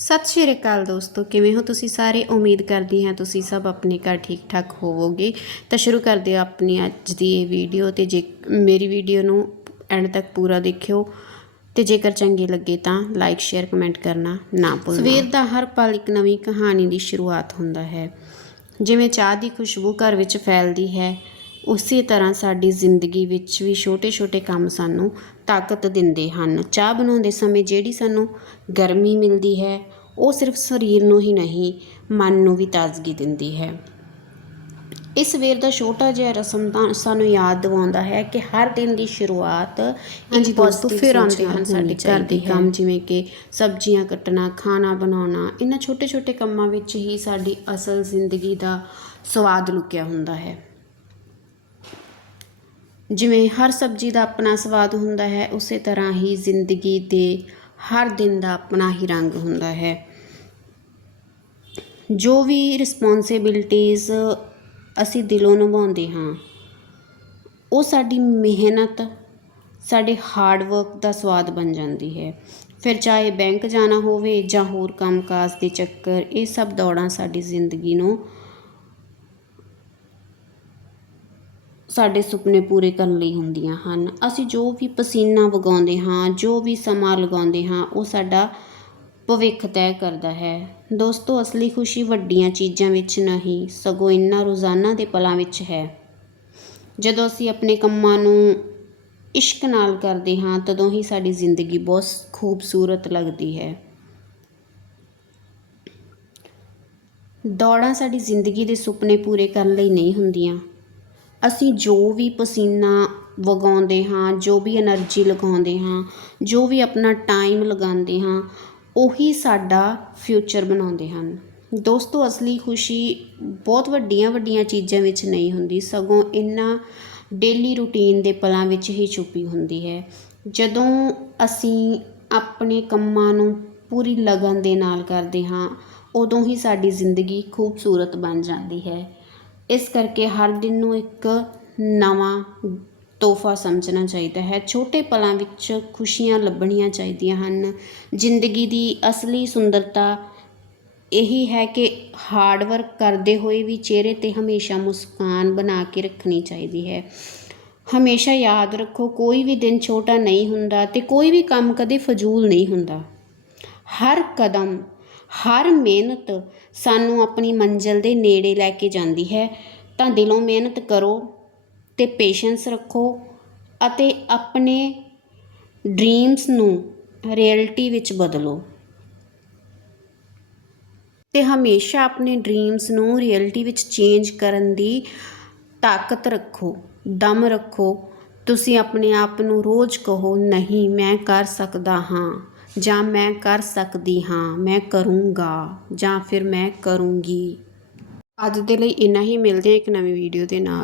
ਸਤਿ ਸ਼੍ਰੀ ਅਕਾਲ ਦੋਸਤੋ, ਕਿਵੇਂ ਹੋ ਤੁਸੀਂ ਸਾਰੇ? ਉਮੀਦ ਕਰਦੀ ਹਾਂ ਤੁਸੀਂ ਸਭ ਆਪਣੇ ਘਰ ਠੀਕ ਠਾਕ ਹੋਵੋਗੇ। ਤਾਂ ਸ਼ੁਰੂ ਕਰਦੇ ਹਾਂ ਆਪਣੀ ਅੱਜ ਦੀ ਇਹ ਵੀਡੀਓ ਤੇ ਜੇ ਮੇਰੀ ਵੀਡੀਓ ਨੂੰ ਐਂਡ ਤੱਕ ਪੂਰਾ ਦੇਖਿਓ ਤੇ ਜੇਕਰ ਚੰਗੀ ਲੱਗੇ ਤਾਂ ਲਾਈਕ, ਸ਼ੇਅਰ, ਕਮੈਂਟ ਕਰਨਾ ਨਾ ਭੁੱਲਣਾ। ਸਵੇਰ ਦਾ ਹਰ ਪਲ ਇੱਕ ਨਵੀਂ ਕਹਾਣੀ ਦੀ ਸ਼ੁਰੂਆਤ ਹੁੰਦਾ ਹੈ। ਜਿਵੇਂ ਚਾਹ ਦੀ ਖੁਸ਼ਬੂ ਘਰ ਵਿੱਚ ਫੈਲਦੀ ਹੈ ਉਸੇ ਤਰ੍ਹਾਂ ਸਾਡੀ ਜ਼ਿੰਦਗੀ ਵਿੱਚ ਵੀ ਛੋਟੇ-ਛੋਟੇ ਕੰਮ ਸਾਨੂੰ ਤਾਕਤ ਦਿੰਦੇ ਹਨ। ਚਾਹ ਬਣਾਉਂਦੇ ਸਮੇਂ ਜਿਹੜੀ ਸਾਨੂੰ ਗਰਮੀ ਮਿਲਦੀ ਹੈ ਉਹ ਸਿਰਫ ਸਰੀਰ ਨੂੰ ਹੀ ਨਹੀਂ ਮਨ ਨੂੰ ਵੀ ਤਾਜ਼ਗੀ ਦਿੰਦੀ ਹੈ। ਇਸ ਸਵੇਰ ਦਾ ਛੋਟਾ ਜਿਹਾ ਰਸਮ ਤਾਂ ਸਾਨੂੰ ਯਾਦ ਦਿਵਾਉਂਦਾ ਹੈ ਕਿ ਹਰ ਦਿਨ ਦੀ ਸ਼ੁਰੂਆਤ ਹਾਂਜੀ ਦੋਸਤੋ ਫਿਰ ਆਉਂਦੇ ਹਨ ਸਾਡੇ ਘਰ ਦੇ ਕੰਮ ਜਿਵੇਂ ਕਿ ਸਬਜ਼ੀਆਂ ਕੱਟਣਾ ਖਾਣਾ ਬਣਾਉਣਾ ਇਹਨਾਂ ਛੋਟੇ-ਛੋਟੇ ਕੰਮਾਂ ਵਿੱਚ ਹੀ ਸਾਡੀ ਅਸਲ ਜ਼ਿੰਦਗੀ ਦਾ ਸਵਾਦ ਲੁਕਿਆ ਹੁੰਦਾ ਹੈ। ਜਿਵੇਂ ਹਰ ਸਬਜ਼ੀ ਦਾ ਆਪਣਾ ਸਵਾਦ ਹੁੰਦਾ ਹੈ, ਉਸੇ ਤਰ੍ਹਾਂ ਹੀ ਜ਼ਿੰਦਗੀ ਦੇ ਹਰ ਦਿਨ ਦਾ ਆਪਣਾ ਹੀ ਰੰਗ ਹੁੰਦਾ ਹੈ। ਜੋ ਵੀ ਰਿਸਪੌਂਸਿਬਿਲਟੀਆਂ ਅਸੀਂ ਦਿਲੋਂ ਨਿਭਾਉਂਦੇ ਹਾਂ, ਉਹ ਸਾਡੀ ਮਿਹਨਤ, ਸਾਡੇ ਹਾਰਡ ਵਰਕ ਦਾ ਸਵਾਦ ਬਣ ਜਾਂਦੀ ਹੈ। ਫਿਰ ਚਾਹੇ ਬੈਂਕ ਜਾਣਾ ਹੋਵੇ ਜਾਂ ਹੋਰ ਕੰਮਕਾਜ ਦੇ ਚੱਕਰ, ਇਹ ਸਭ ਦੌੜਾਂ ਸਾਡੀ ਜ਼ਿੰਦਗੀ ਨੂੰ ਸਾਡੇ ਸੁਪਨੇ ਪੂਰੇ ਕਰਨ ਲਈ ਹੁੰਦੀਆਂ ਹਨ। ਅਸੀਂ ਜੋ ਵੀ ਪਸੀਨਾ ਵਗਾਉਂਦੇ ਹਾਂ, ਜੋ ਵੀ ਸਮਾਂ ਲਗਾਉਂਦੇ ਹਾਂ, ਉਹ ਸਾਡਾ ਭਵਿੱਖ ਤੈਅ ਕਰਦਾ ਹੈ। ਦੋਸਤੋ, ਅਸਲੀ ਖੁਸ਼ੀ ਵੱਡੀਆਂ ਚੀਜ਼ਾਂ ਵਿੱਚ ਨਹੀਂ, ਸਗੋਂ ਇਨ੍ਹਾਂ ਰੋਜ਼ਾਨਾ ਦੇ ਪਲਾਂ ਵਿੱਚ ਹੈ। ਜਦੋਂ ਅਸੀਂ ਆਪਣੇ ਕੰਮਾਂ ਨੂੰ ਇਸ਼ਕ ਨਾਲ ਕਰਦੇ ਹਾਂ, ਤਦੋਂ ਹੀ ਸਾਡੀ ਜ਼ਿੰਦਗੀ ਬਹੁਤ ਖੂਬਸੂਰਤ ਲੱਗਦੀ ਹੈ। ਦੌੜਾਂ ਸਾਡੀ ਜ਼ਿੰਦਗੀ ਦੇ ਸੁਪਨੇ ਪੂਰੇ ਕਰਨ ਲਈ ਨਹੀਂ ਹੁੰਦੀਆਂ। ਅਸੀਂ ਜੋ ਵੀ ਪਸੀਨਾ ਵਗਾਉਂਦੇ ਹਾਂ, ਜੋ ਵੀ ਐਨਰਜੀ ਲਗਾਉਂਦੇ ਹਾਂ, ਜੋ ਵੀ ਆਪਣਾ ਟਾਈਮ ਲਗਾਉਂਦੇ ਹਾਂ, ਉਹੀ ਸਾਡਾ ਫਿਊਚਰ ਬਣਾਉਂਦੇ ਹਨ। ਦੋਸਤੋ, ਅਸਲੀ ਖੁਸ਼ੀ ਬਹੁਤ ਵੱਡੀਆਂ ਵੱਡੀਆਂ ਚੀਜ਼ਾਂ ਵਿੱਚ ਨਹੀਂ ਹੁੰਦੀ, ਸਗੋਂ ਇਹਨਾਂ ਡੇਲੀ ਰੂਟੀਨ ਦੇ ਪਲਾਂ ਵਿੱਚ ਹੀ ਛੁਪੀ ਹੁੰਦੀ ਹੈ। ਜਦੋਂ ਅਸੀਂ ਆਪਣੇ ਕੰਮਾਂ ਨੂੰ ਪੂਰੀ ਲਗਨ ਦੇ ਨਾਲ ਕਰਦੇ ਹਾਂ, ਉਦੋਂ ਹੀ ਸਾਡੀ ਜ਼ਿੰਦਗੀ ਖੂਬਸੂਰਤ ਬਣ ਜਾਂਦੀ ਹੈ। ਇਸ ਕਰਕੇ ਹਰ ਦਿਨ ਨੂੰ ਇੱਕ ਨਵਾਂ ਤੋਹਫਾ ਸਮਝਣਾ ਚਾਹੀਦਾ ਹੈ। ਛੋਟੇ ਪਲਾਂ ਵਿੱਚ ਖੁਸ਼ੀਆਂ ਲੱਭਣੀਆਂ ਚਾਹੀਦੀਆਂ ਹਨ। ਜ਼ਿੰਦਗੀ ਦੀ ਅਸਲੀ ਸੁੰਦਰਤਾ ਇਹੀ ਹੈ ਕਿ ਹਾਰਡ ਵਰਕ ਕਰਦੇ ਹੋਏ ਵੀ ਚਿਹਰੇ ਤੇ ਹਮੇਸ਼ਾ ਮੁਸਕਾਨ ਬਣਾ ਕੇ ਰੱਖਣੀ ਚਾਹੀਦੀ ਹੈ। ਹਮੇਸ਼ਾ ਯਾਦ ਰੱਖੋ, ਕੋਈ ਵੀ ਦਿਨ ਛੋਟਾ ਨਹੀਂ ਹੁੰਦਾ ਤੇ ਕੋਈ ਵੀ ਕੰਮ ਕਦੇ ਫਜ਼ੂਲ ਨਹੀਂ ਹੁੰਦਾ। ਹਰ ਕਦਮ, ਹਰ ਮਿਹਨਤ ਸਾਨੂੰ ਆਪਣੀ ਮੰਜ਼ਿਲ ਦੇ ਨੇੜੇ ਲੈ ਕੇ ਜਾਂਦੀ ਹੈ। ਤਾਂ ਦਿਲੋਂ ਮਿਹਨਤ ਕਰੋ ਅਤੇ ਪੇਸ਼ੈਂਸ ਰੱਖੋ ਅਤੇ ਆਪਣੇ ਡਰੀਮਸ ਨੂੰ ਰਿਐਲਿਟੀ ਵਿੱਚ ਬਦਲੋ। ਤੇ ਹਮੇਸ਼ਾ ਆਪਣੇ ਡਰੀਮਸ ਨੂੰ ਰਿਐਲਿਟੀ ਵਿੱਚ ਚੇਂਜ ਕਰਨ ਦੀ ਤਾਕਤ ਰੱਖੋ, ਦਮ ਰੱਖੋ। ਤੁਸੀਂ ਆਪਣੇ ਆਪ ਨੂੰ ਰੋਜ਼ ਕਹੋ, ਨਹੀਂ, ਮੈਂ ਕਰ ਸਕਦਾ ਹਾਂ। ਜਾਂ ਮੈਂ ਕਰ ਸਕਦੀ ਹਾਂ, ਮੈਂ ਕਰੂੰਗਾ ਜਾਂ ਫਿਰ ਮੈਂ ਕਰੂੰਗੀ। ਅੱਜ ਦੇ ਲਈ ਇੰਨਾ ਹੀ, ਮਿਲਦੇ ਹਾਂ ਇੱਕ ਨਵੀਂ ਵੀਡੀਓ ਦੇ ਨਾਲ।